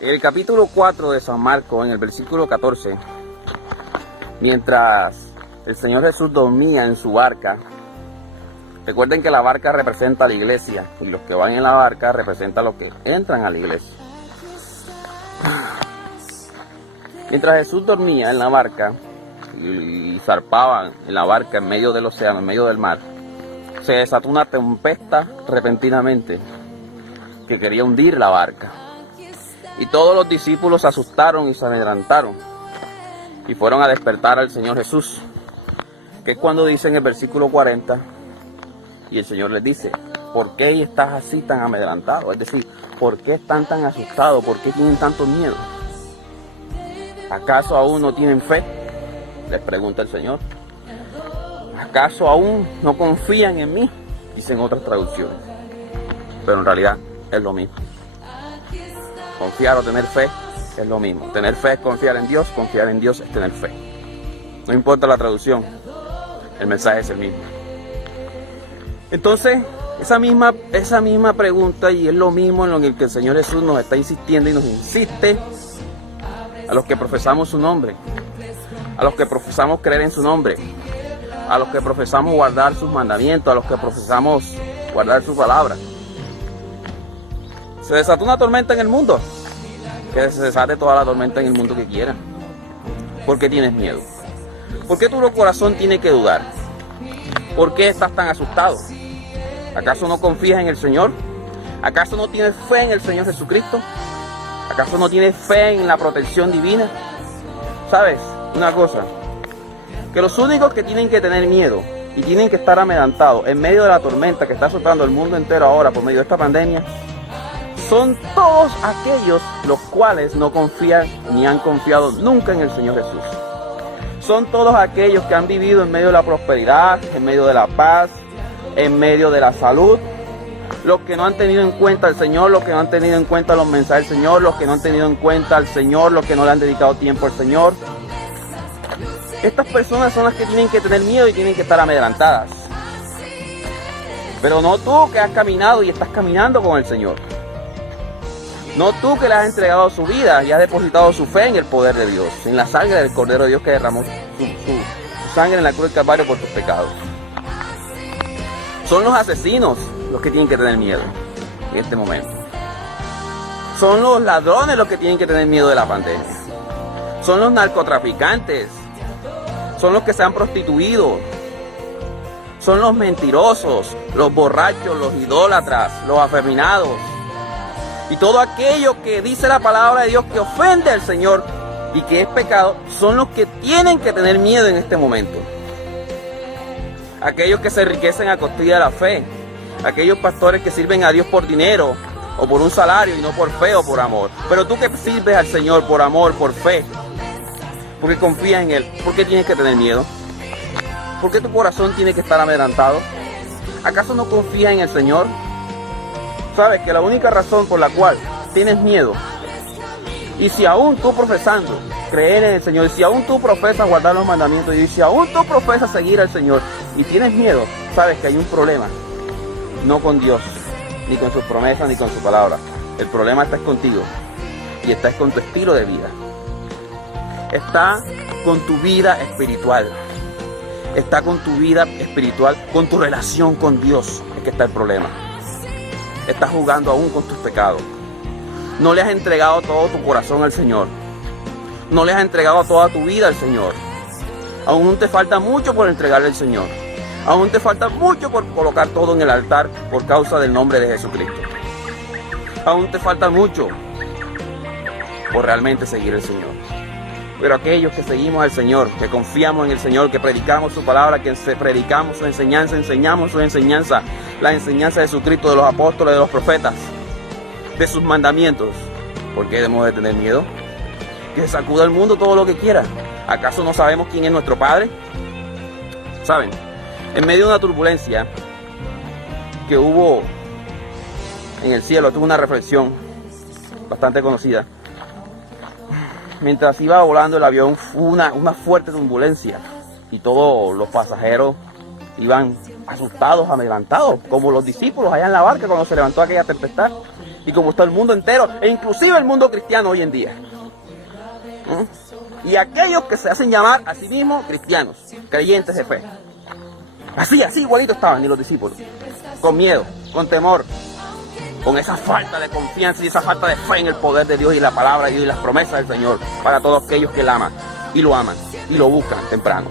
En el capítulo 4 de San Marcos, en el versículo 14, mientras el Señor Jesús dormía en su barca, recuerden que la barca representa a la iglesia y los que van en la barca representan a los que entran a la iglesia. Mientras Jesús dormía en la barca y zarpaban en la barca en medio del océano, en medio del mar, se desató una tempestad repentinamente que quería hundir la barca. Y todos los discípulos se asustaron y se amedrentaron y fueron a despertar al Señor Jesús, que es cuando dice en el versículo 40, y el Señor les dice: ¿por qué estás así tan amedrentado? Es decir, ¿por qué están tan asustados? ¿Por qué tienen tanto miedo? ¿Acaso aún no tienen fe?, les pregunta el Señor. ¿Acaso aún no confían en mí?, dicen otras traducciones. Pero en realidad es lo mismo. Confiar o tener fe es lo mismo. Tener fe es confiar en Dios es tener fe. No importa la traducción, el mensaje es el mismo. Entonces, esa misma pregunta, y es lo mismo en lo que el Señor Jesús nos está insistiendo y nos insiste a los que profesamos su nombre, a los que profesamos creer en su nombre, a los que profesamos guardar sus mandamientos, a los que profesamos guardar su palabra. Se desató una tormenta en el mundo, que se desate toda la tormenta en el mundo que quiera. ¿Por qué tienes miedo? ¿Por qué tu corazón tiene que dudar? ¿Por qué estás tan asustado? ¿Acaso no confías en el Señor? ¿Acaso no tienes fe en el Señor Jesucristo? ¿Acaso no tienes fe en la protección divina? ¿Sabes una cosa? Que los únicos que tienen que tener miedo y tienen que estar amedrentados en medio de la tormenta que está azotando el mundo entero ahora por medio de esta pandemia son todos aquellos los cuales no confían ni han confiado nunca en el Señor Jesús. Son todos aquellos que han vivido en medio de la prosperidad, en medio de la paz, en medio de la salud, los que no han tenido en cuenta al Señor, los que no han tenido en cuenta los mensajes del Señor, los que no han tenido en cuenta al Señor, los que no le han dedicado tiempo al Señor. Estas personas son las que tienen que tener miedo y tienen que estar amedrentadas. Pero no tú que has caminado y estás caminando con el Señor. No tú que le has entregado su vida y has depositado su fe en el poder de Dios, en la sangre del Cordero de Dios que derramó su sangre en la cruz del Calvario por tus pecados. Son los asesinos los que tienen que tener miedo en este momento. Son los ladrones los que tienen que tener miedo de la pandemia. Son los narcotraficantes. Son los que se han prostituido. Son los mentirosos, los borrachos, los idólatras, los afeminados. Y todo aquello que dice la palabra de Dios que ofende al Señor y que es pecado, son los que tienen que tener miedo en este momento. Aquellos que se enriquecen a costilla de la fe. Aquellos pastores que sirven a Dios por dinero o por un salario y no por fe o por amor. Pero tú que sirves al Señor por amor, por fe, porque confías en Él, ¿por qué tienes que tener miedo? ¿Por qué tu corazón tiene que estar amedrentado? ¿Acaso no confías en el Señor? Sabes que la única razón por la cual tienes miedo, y si aún tú profesando creer en el Señor, y si aún tú profesas guardar los mandamientos, y si aún tú profesas seguir al Señor y tienes miedo, sabes que hay un problema, no con Dios, ni con sus promesas, ni con su palabra. El problema está contigo y está con tu estilo de vida. Está con tu vida espiritual. Está con tu vida espiritual, con tu relación con Dios, es que está el problema. Estás jugando aún con tus pecados. No le has entregado todo tu corazón al Señor. No le has entregado toda tu vida al Señor. Aún te falta mucho por entregarle al Señor. Aún te falta mucho por colocar todo en el altar por causa del nombre de Jesucristo. Aún te falta mucho por realmente seguir al Señor. Pero aquellos que seguimos al Señor, que confiamos en el Señor, que predicamos su palabra, que predicamos su enseñanza, enseñamos su enseñanza, la enseñanza de Jesucristo, de los apóstoles, de los profetas, de sus mandamientos, ¿por qué debemos de tener miedo? Que sacuda al mundo todo lo que quiera. ¿Acaso no sabemos quién es nuestro Padre? ¿Saben? En medio de una turbulencia que hubo en el cielo, tuve una reflexión bastante conocida. Mientras iba volando el avión, hubo una fuerte turbulencia y todos los pasajeros iban asustados, amedrentados, como los discípulos allá en la barca cuando se levantó aquella tempestad. y como está el mundo entero, e inclusive el mundo cristiano hoy en día. Y aquellos que se hacen llamar a sí mismos cristianos, creyentes de fe. Así igualito estaban, y los discípulos, con miedo, con temor, con esa falta de confianza y esa falta de fe en el poder de Dios y la palabra de Dios y las promesas del Señor para todos aquellos que la aman y lo aman y lo buscan temprano.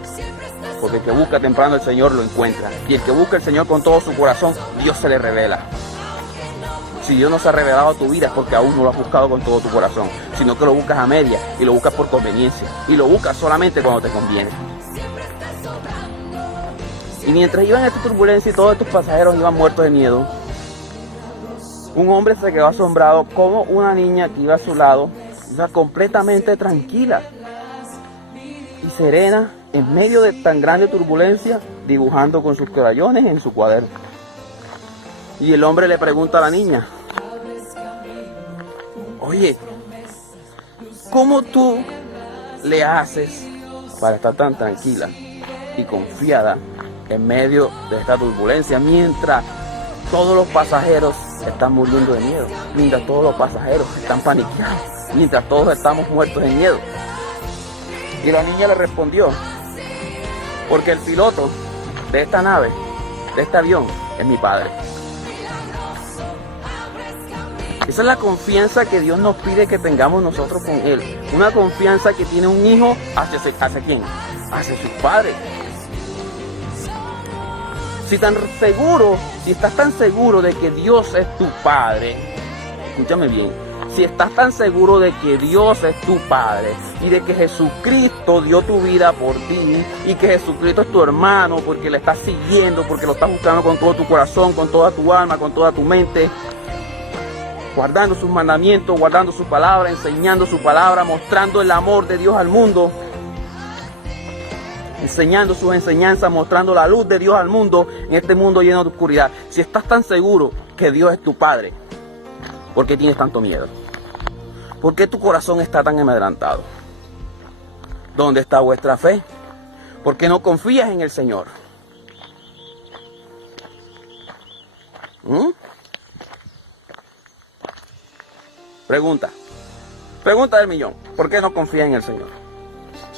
Porque el que busca temprano el Señor lo encuentra, y el que busca el Señor con todo su corazón, Dios se le revela. Si Dios no se ha revelado a tu vida es porque aún no lo has buscado con todo tu corazón, sino que lo buscas a media y lo buscas por conveniencia y lo buscas solamente cuando te conviene. Y mientras iban en esta turbulencia y todos estos pasajeros iban muertos de miedo, un hombre se quedó asombrado como una niña que iba a su lado iba completamente tranquila y serena en medio de tan grande turbulencia, dibujando con sus crayones en su cuaderno. Y el hombre le pregunta a la niña: oye, ¿cómo tú le haces para estar tan tranquila y confiada en medio de esta turbulencia mientras todos los pasajeros están muriendo de miedo, mientras todos los pasajeros están paniqueados, mientras todos estamos muertos de miedo? Y la niña le respondió: porque el piloto de esta nave, de este avión, es mi padre. Esa es la confianza que Dios nos pide que tengamos nosotros con Él. Una confianza que tiene un hijo hacia ¿quién? Hacia sus padres. Si estás tan seguro de que Dios es tu Padre, escúchame bien, si estás tan seguro de que Dios es tu Padre y de que Jesucristo dio tu vida por ti y que Jesucristo es tu hermano porque le estás siguiendo, porque lo estás buscando con todo tu corazón, con toda tu alma, con toda tu mente, guardando sus mandamientos, guardando su palabra, enseñando su palabra, mostrando el amor de Dios al mundo, enseñando sus enseñanzas, mostrando la luz de Dios al mundo en este mundo lleno de oscuridad. Si estás tan seguro que Dios es tu Padre, ¿por qué tienes tanto miedo? ¿Por qué tu corazón está tan amedrantado? ¿Dónde está vuestra fe? ¿Por qué no confías en el Señor? Pregunta del millón: ¿por qué no confías en el Señor?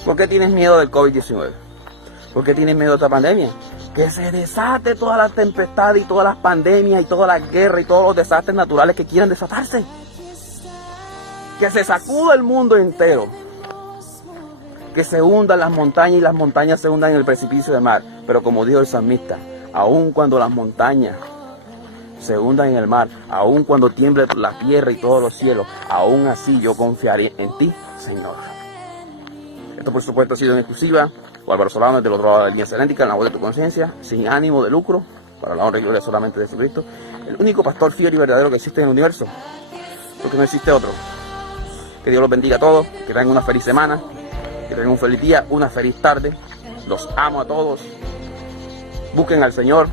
¿Por qué tienes miedo del COVID-19? ¿Por qué tienes miedo de esta pandemia? Que se desate todas las tempestades y todas las pandemias y todas las guerras y todos los desastres naturales que quieran desatarse. Que se sacuda el mundo entero. Que se hundan las montañas y las montañas se hundan en el precipicio del mar. Pero como dijo el salmista, aun cuando las montañas se hundan en el mar, aun cuando tiemble la tierra y todos los cielos, aún así yo confiaré en ti, Señor. Esto por supuesto ha sido en exclusiva. Álvaro Solano, desde el otro lado de la línea seléntica, en la voz de tu conciencia, sin ánimo de lucro, para la honra y gloria solamente de Jesucristo, el único pastor fiel y verdadero que existe en el universo, porque no existe otro. Que Dios los bendiga a todos, que tengan una feliz semana, que tengan un feliz día, una feliz tarde. Los amo a todos. Busquen al Señor,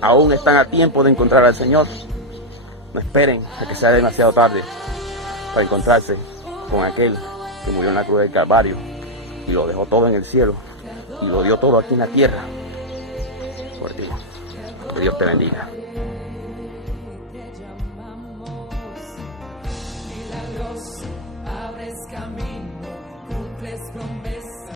aún están a tiempo de encontrar al Señor. No esperen a que sea demasiado tarde para encontrarse con aquel que murió en la cruz del Calvario y lo dejó todo en el cielo y lo dio todo aquí en la tierra por ti. Que Dios te bendiga.